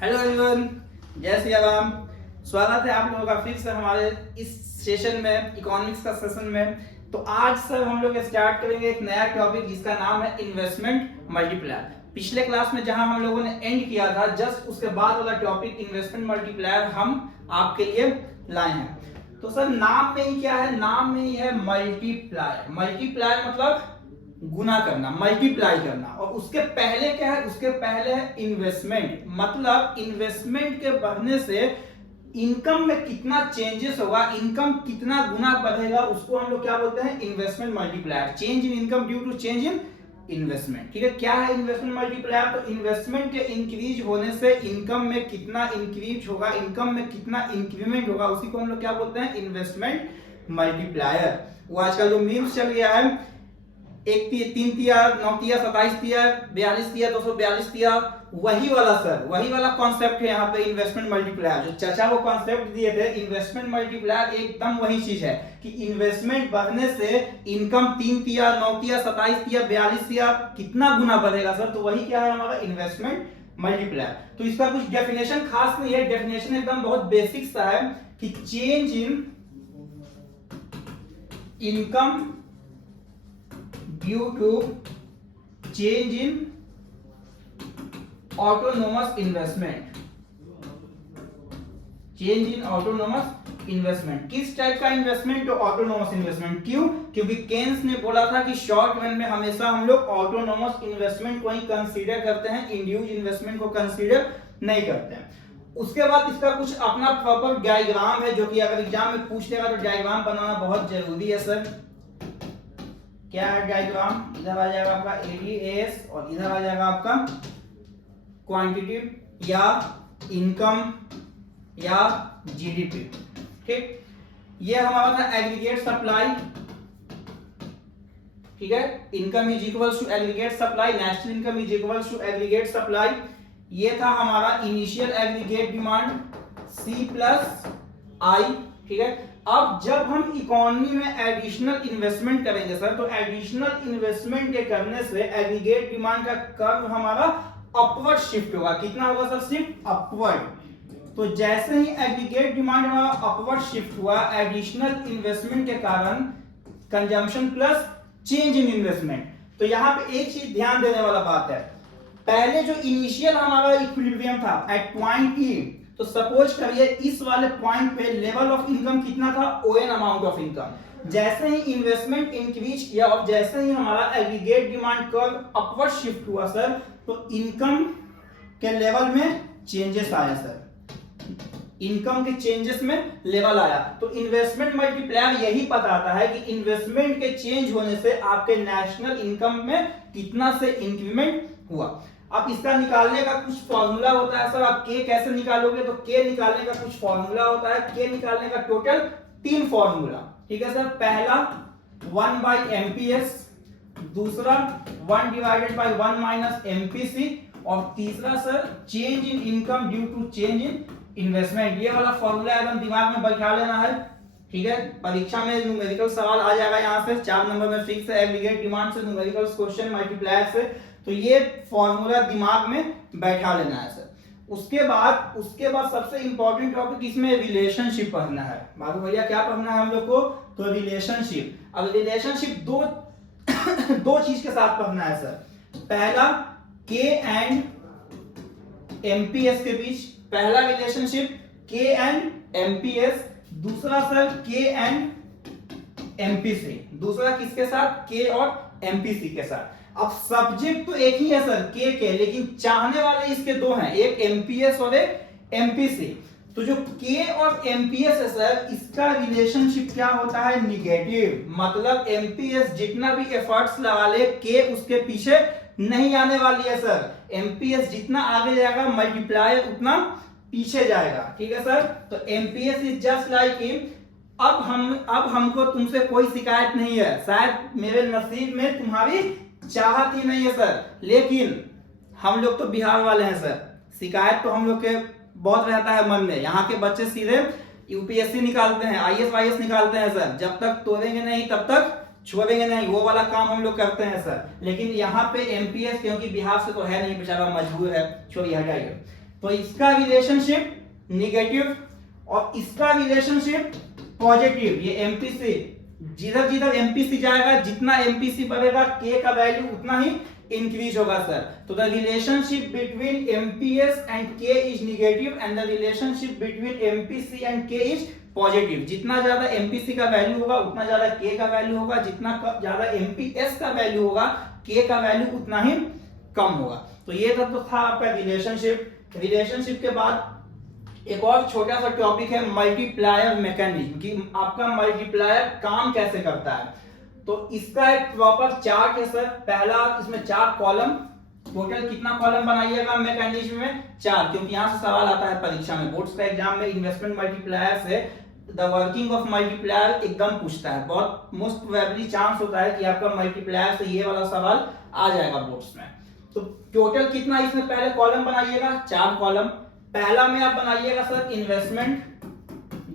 Hello everyone, जय श्री राम। स्वागत है आप लोगों का फिर से हमारे इस सेशन में, इकोनॉमिक्स का सेशन में। तो आज सर हम लोग स्टार्ट करेंगे एक नया टॉपिक जिसका नाम है इन्वेस्टमेंट मल्टीप्लायर। पिछले क्लास में जहां हम लोगों ने एंड किया था, जस्ट उसके बाद वाला टॉपिक इन्वेस्टमेंट मल्टीप्लायर हम आपके लिए लाए हैं। तो सर नाम में ही क्या है? नाम में ही है मल्टीप्लायर। मल्टीप्लायर मतलब गुना करना, मल्टीप्लाई करना। और उसके पहले क्या है? उसके पहले है इन्वेस्टमेंट। मतलब इन्वेस्टमेंट के बढ़ने से इनकम में कितना चेंजेस होगा, इनकम कितना गुना बढ़ेगा, उसको हम लोग क्या बोलते हैं? Investment multiplier. Change in income due to change in investment. ठीक है, क्या है इन्वेस्टमेंट मल्टीप्लायर? तो इन्वेस्टमेंट के इंक्रीज होने से इनकम में कितना इंक्रीज होगा, इनकम में कितना इंक्रीमेंट होगा, उसी को हम लोग क्या बोलते हैं? Investment multiplier. वो आजकल जो मीम्स चल गया है, एक तीन तिया, 9 तिया, 27 तिया, 42 तिया, 242 तिया, वही वाला सर, वही वाला कॉन्सेप्ट है यहाँ पे इन्वेस्टमेंट मल्टीप्लायर। जो चाचा वो कॉन्सेप्ट दिए थे इन्वेस्टमेंट मल्टीप्लायर, एकदम वही चीज है कि इन्वेस्टमेंट बढ़ने से इनकम 3 तिया, 9 तिया, 27 तिया, 42 तिया कितना गुना बढ़ेगा सर? तो वही क्या है हमारा इन्वेस्टमेंट मल्टीप्लायर। तो इसका कुछ डेफिनेशन खास नहीं है, डेफिनेशन एकदम बहुत बेसिक सा है कि change in income due to change in autonomous investment। Change in autonomous investment. किस टाइप का इन्वेस्टमेंट? तो ऑटोनोमस इन्वेस्टमेंट। क्यों? क्योंकि केन्स ने बोला था कि शॉर्ट रन में हमेशा हम लोग ऑटोनोमस इन्वेस्टमेंट को ही कंसीडर करते हैं, इंड्यूस इन्वेस्टमेंट को कंसीडर नहीं करते हैं। उसके बाद इसका कुछ अपना प्रॉपर डायग्राम है, जो कि अगर एग्जाम में पूछ लेगा तो डायग्राम बनाना बहुत जरूरी है सर। क्या है डायग्राम? इधर आ जाएगा आपका एडीएस और इधर आ जाएगा आपका क्वांटिटी या इनकम या जीडीपी। ठीक, ये हमारा था एग्रीगेट सप्लाई। ठीक है, income is equals to aggregate supply, national income is equals to aggregate supply. ये था हमारा initial aggregate demand C plus I. ठीक है, अब जब हम इकोनॉमी में एडिशनल इन्वेस्टमेंट करेंगे सर, तो एडिशनल इन्वेस्टमेंट के करने से एग्रीगेट डिमांड का कर्व हमारा अपवर्ड शिफ्ट होगा। कितना होगा सर? Shift upward. तो जैसे ही एग्रीगेट डिमांड हमारा अपवर्ड शिफ्ट हुआ एडिशनल इन्वेस्टमेंट के कारण, consumption plus change in investment. तो यहां पे एक चीज ध्यान देने वाला बात है, पहले जो इनिशियल हमारा इक्विलिब्रियम था एट पॉइंट ई, तो सपोज करिए इस वाले पॉइंट पे लेवल ऑफ इनकम कितना था? On amount of income. जैसे ही इन्वेस्टमेंट इंक्रीज किया और जैसे ही हमारा aggregate demand curve upward shift हुआ सर, तो इनकम के लेवल में चेंजेस आया सर, इनकम के चेंजेस में लेवल आया। तो इन्वेस्टमेंट मल्टीप्लायर यही बताता है कि इन्वेस्टमेंट के चेंज होने से आपके नेशनल इनकम में कितना से इंक्रीमेंट हुआ। अब इसका निकालने का कुछ फॉर्मूला होता है सर। आप के कैसे निकालोगे? तो के निकालने का कुछ फॉर्मूला होता है। के निकालने का टोटल 3 फॉर्मूला। ठीक है सर, पहला 1 बाई एमपीएस, दूसरा 1 डिवाइडेड बाई 1 माइनस एमपीसी, और तीसरा sir change in income due to change in investment. ये वाला फॉर्मूला एकदम दिमाग में बैठा लेना है। ठीक है, परीक्षा में न्यूमेरिकल सवाल आ जाएगा यहाँ से 4 नंबर में फिक्स है, एग्रीगेट डिमांड से, न्यूमेरिकल क्वेश्चन मल्टीप्लायर से। तो ये फॉर्मूला दिमाग में बैठा लेना है सर। उसके बाद सबसे इंपॉर्टेंट टॉपिक इसमें रिलेशनशिप पढ़ना है। बाबू भैया क्या पढ़ना है हम लोग को? तो रिलेशनशिप। अब रिलेशनशिप दो चीज के साथ पढ़ना है सर। पहला के एंड एमपीएस के बीच, पहला रिलेशनशिप के एंड एमपीएस, दूसरा सर के एंड एमपीसी। दूसरा किसके साथ? के और एमपीसी के साथ। अब सब्जेक्ट तो एक ही है सर के, लेकिन चाहने वाले इसके दो हैं, एक एमपीएस और एक एमपीसी। तो जो के और एमपीएस है सर, इसका रिलेशनशिप क्या होता है? निगेटिव। मतलब एमपीएस जितना भी एफर्ट्स लगा ले, के उसके पीछे नहीं आने वाली है सर। एमपीएस जितना आगे जाएगा, मल्टीप्लायर उतना पीछे जाएगा। ठीक है सर, तो एमपीएस इज जस्ट लाइक अब हमको तुमसे कोई शिकायत नहीं है, शायद मेरे नसीब में तुम्हारी चाहत ही नहीं है सर, लेकिन हम लोग तो बिहार वाले हैं सर, शिकायत तो हम लोग के बहुत रहता है मन में। यहाँ के बच्चे सीधे यूपीएससी निकालते हैं, आईएएस वाईएएस निकालते हैं सर। जब तक तोड़ेंगे नहीं तब तक छोड़ेंगे नहीं, वो वाला काम हम लोग करते हैं सर। लेकिन यहाँ पे एमपीएस क्योंकि बिहार से तो है नहीं, बेचारा मजबूर है, छोड़िए हटाइए। तो इसका रिलेशनशिप निगेटिव और इसका रिलेशनशिप पॉजिटिव। ये एमपीसी, जिधर जिधर एमपीसी जाएगा, जितना एमपीसी बढ़ेगा के का वैल्यू उतना ही इंक्रीज होगा सर। तो the relationship between MPS and K is negative and the relationship between MPC and K is positive. जितना ज्यादा एमपीसी का वैल्यू होगा उतना ज्यादा के का वैल्यू होगा, जितना ज्यादा एमपीएस का वैल्यू होगा के का वैल्यू उतना ही कम होगा। तो ये तो था आपका रिलेशनशिप। रिलेशनशिप के बाद एक और छोटा सा टॉपिक है मल्टीप्लायर मैकेनिज्म, कि आपका मल्टीप्लायर काम कैसे करता है। तो इसका एक प्रॉपर चार्ट है सर। पहला इसमें 4 कॉलम, टोटल कितना कॉलम बनाइएगा मैकेनिज्म में? 4, क्योंकि यहां से सवाल आता है परीक्षा में, बोर्ड्स का एग्जाम में इन्वेस्टमेंट मल्टीप्लायर से द वर्किंग ऑफ मल्टीप्लायर एकदम पूछता है। बहुत मोस्ट प्रोबेबली चांस होता है कि आपका मल्टीप्लायर से ये वाला सवाल आ जाएगा बोर्ड्स में। तो टोटल कितना इसमें पहले कॉलम बनाइएगा? 4 कॉलम। पहला में आप बनाइएगा सर इन्वेस्टमेंट,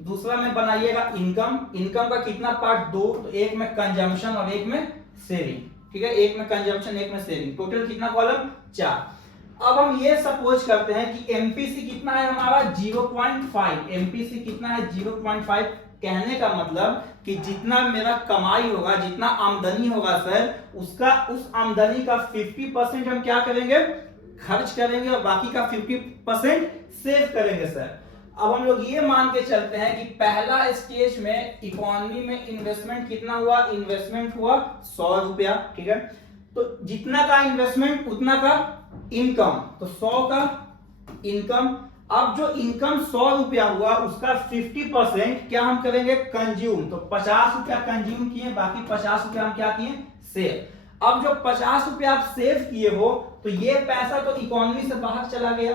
दूसरा में बनाइएगा इनकम। इनकम का कितना पार्ट? 2, तो एक में कंजम्पशन और एक में सेविंग, ठीक है, एक में कंजम्पशन एक में सेविंग। टोटल कितना कॉलम? 4। अब हम ये सपोज करते हैं कि एमपीसी कितना है हमारा? 0.5। एमपीसी कितना है? 0.5। कहने का मतलब कि जितना मेरा कमाई होगा, जितना आमदनी होगा सर, उसका उस आमदनी का 50% हम क्या करेंगे? खर्च करेंगे और बाकी का 50% सेव करेंगे सर। अब हम लोग ये मान के चलते हैं कि पहला स्टेज में इकोनॉमी में इन्वेस्टमेंट कितना हुआ? इन्वेस्टमेंट हुआ 100 रुपया, ठीक है। तो जितना का इन्वेस्टमेंट उतना का इनकम, तो 100 का इनकम। अब जो इनकम 100 रुपया हुआ उसका 50% क्या हम करेंगे? कंज्यूम। तो 50 रुपया कंज्यूम किए, बाकी 50 रुपया हम क्या किए? सेव। अब जो 50 रुपया आप सेव किए हो, तो ये पैसा तो इकोनॉमी से बाहर चला गया,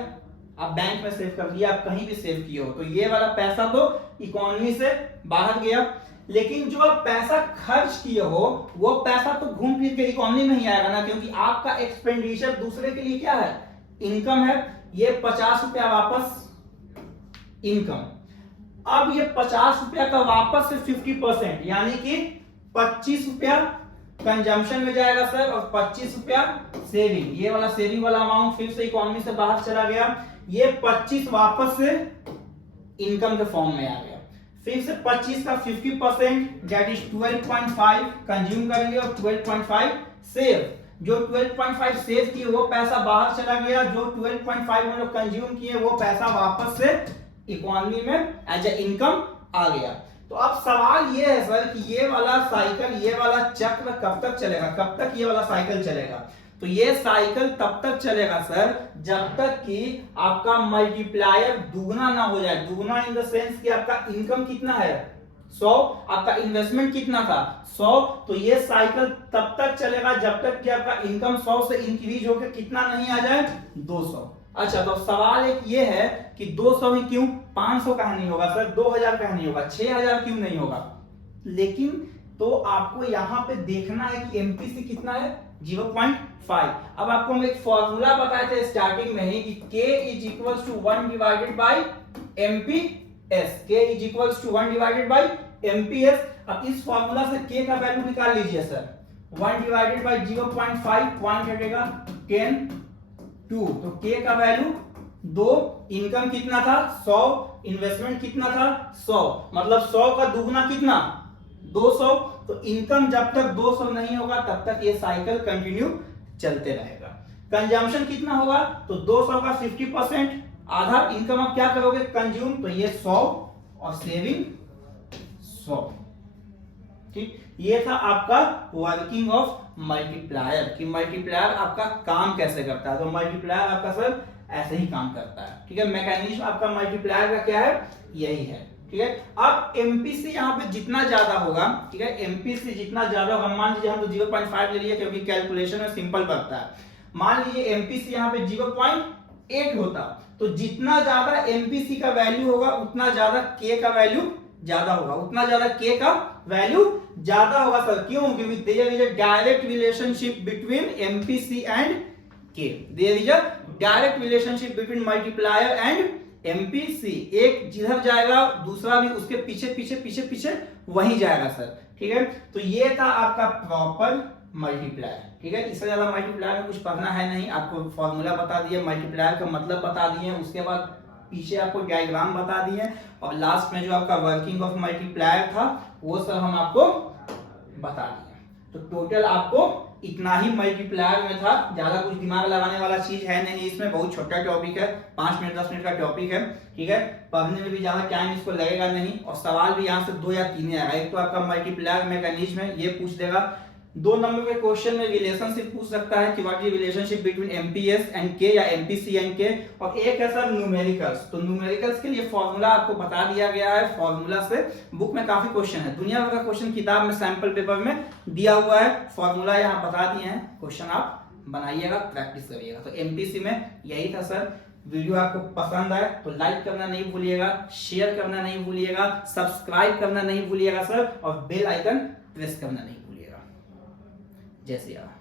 आप बैंक में सेव कर दिया, आप कहीं भी सेव किए हो, तो ये वाला पैसा तो इकोनॉमी से बाहर गया। लेकिन जो आप पैसा खर्च किए हो वो पैसा तो घूम फिर के इकोनॉमी में ही आएगा ना, क्योंकि आपका एक्सपेंडिचर दूसरे के लिए क्या है? इनकम है। ये 50 रुपया वापस इनकम। अब ये 50 रुपया का वापस से 50%, यानी कि 25 रुपया कंजम्पशन में जाएगा सर और 25 रुपया सेविंग। ये वाला सेविंग वाला अमाउंट फिर से इकोनॉमी से बाहर चला गया। ये 25 वापस से इनकम के फॉर्म में आ गया। फिर से 25 का 50% दैट इज 12.5 कंज्यूम करेंगे और 12.5 सेव। जो 12.5 सेव किए वो पैसा बाहर चला गया, जो 12.5 हम लोग कंज्यूम किए वो पैसा वापस से इकोनॉमी में एज ए इनकम आ गया। तो अब सवाल ये है सर कि ये वाला साइकिल, ये वाला चक्र कब तक चलेगा? कब तक ये वाला साइकिल चलेगा? तो ये साइकिल तब तक चलेगा सर जब तक कि आपका मल्टीप्लायर दुगना ना हो जाए। दुगना इन द सेंस कि आपका इनकम कितना है? 100, आपका इन्वेस्टमेंट कितना था? 100। तो ये साइकिल तब तक चलेगा जब तक कि आपका इनकम 100 से इंक्रीज होकर कितना नहीं आ जाए? 200। अच्छा, तो सवाल एक ये है कि 200 ही क्यों? 500 का नहीं होगा सर, 2000 का नहीं होगा, 6000 क्यों नहीं होगा? लेकिन तो आपको यहाँ पे देखना है कि एमपीसी कितना है? 0.5। अब आपको हम एक फॉर्मूला बताए थे स्टार्टिंग में ही कि K is equals to 1 divided by MPS। K is equals to 1 divided by MPS। अब इस फॉर्मूला से K का वैल्यू निकाल लीजिए सर। 1 डिवाइडेड बाय 0.5, पॉइंट हटेगा 10, 2, तो K का वैल्यू 2। इनकम कितना था? 100। इन्वेस्टमेंट कितना था? 100। मतलब 100 का दुगना कितना? 200। तो इनकम जब तक 200 नहीं होगा तब तक ये साइकिल कंटिन्यू चलते रहेगा। कंजम्पशन कितना होगा? तो 200 का 50%, आधा इनकम आप क्या करोगे? कंज्यूम। तो ये 100 और सेविंग 100। ठीक, ये था आपका वर्किंग ऑफ मल्टीप्लायर कि मल्टीप्लायर आपका काम कैसे करता है। तो मल्टीप्लायर आपका सर ऐसे ही काम करता है, ठीक है। मैकेनिज्म आपका मल्टीप्लायर का क्या है? यही है, ठीक है। अब एमपीसी यहाँ पे जितना ज्यादा होगा, ठीक है, एमपीसी जितना ज्यादा होगा, मान लीजिए हम तो 0.5 ले लिए क्योंकि कैलकुलेशन में सिंपल पड़ता है। मान लीजिए एमपीसी यहाँ पे 0.8 होता, तो जितना ज्यादा एमपीसी का वैल्यू होगा उतना ज्यादा के का वैल्यू ज्यादा होगा, उतना ज्यादा के का वैल्यू ज्यादा होगा सर। क्यों? क्योंकि there is a direct relationship between MPC and K. There is a direct relationship between multiplier and MPC. एक जिधर जाएगा दूसरा भी उसके पीछे पीछे पीछे पीछे वहीं जाएगा सर, ठीक है। तो ये था आपका प्रॉपर मल्टीप्लायर, ठीक है। इससे ज्यादा मल्टीप्लायर में कुछ पढ़ना है नहीं, आपको फॉर्मूला बता दिए, मल्टीप्लायर का मतलब बता दिए, उसके बाद पीछे आपको डायग्राम बता दिए और लास्ट में जो आपका वर्किंग ऑफ मल्टीप्लायर था वो सब हम आपको बता दिए। तो टोटल आपको इतना ही मल्टीप्लायर में था, ज्यादा कुछ दिमाग लगाने वाला चीज है नहीं इसमें, बहुत छोटा टॉपिक है, 5 मिनट 10 मिनट का टॉपिक है, ठीक है। पढ़ने में भी ज्यादा टाइम इसको लगेगा नहीं और सवाल भी यहाँ से 2 या 3 आएगा। एक तो आपका मल्टीप्लायर मैकेनिज्म है, ये पूछ देगा। 2 नंबर के क्वेश्चन में रिलेशनशिप पूछ सकता है कि what is relationship between MPS and के या एमपीसी एंड के, और एक है सर न्यूमेरिकल्स। तो न्यूमेरिकल्स के लिए फॉर्मूला आपको बता दिया गया है, फॉर्मूला से बुक में काफी क्वेश्चन है, दुनिया भर का क्वेश्चन किताब में सैंपल पेपर में दिया हुआ है, फॉर्मूला यहाँ बता दिए हैं, क्वेश्चन आप बनाइएगा, प्रैक्टिस करिएगा। तो एमपीसी में यही था सर। वीडियो आपको पसंद आए तो लाइक करना नहीं भूलिएगा, शेयर करना नहीं भूलिएगा, सब्सक्राइब करना नहीं भूलिएगा सर, और बेल आइकन प्रेस करना नहीं भूलिएगा। जय श्री राम।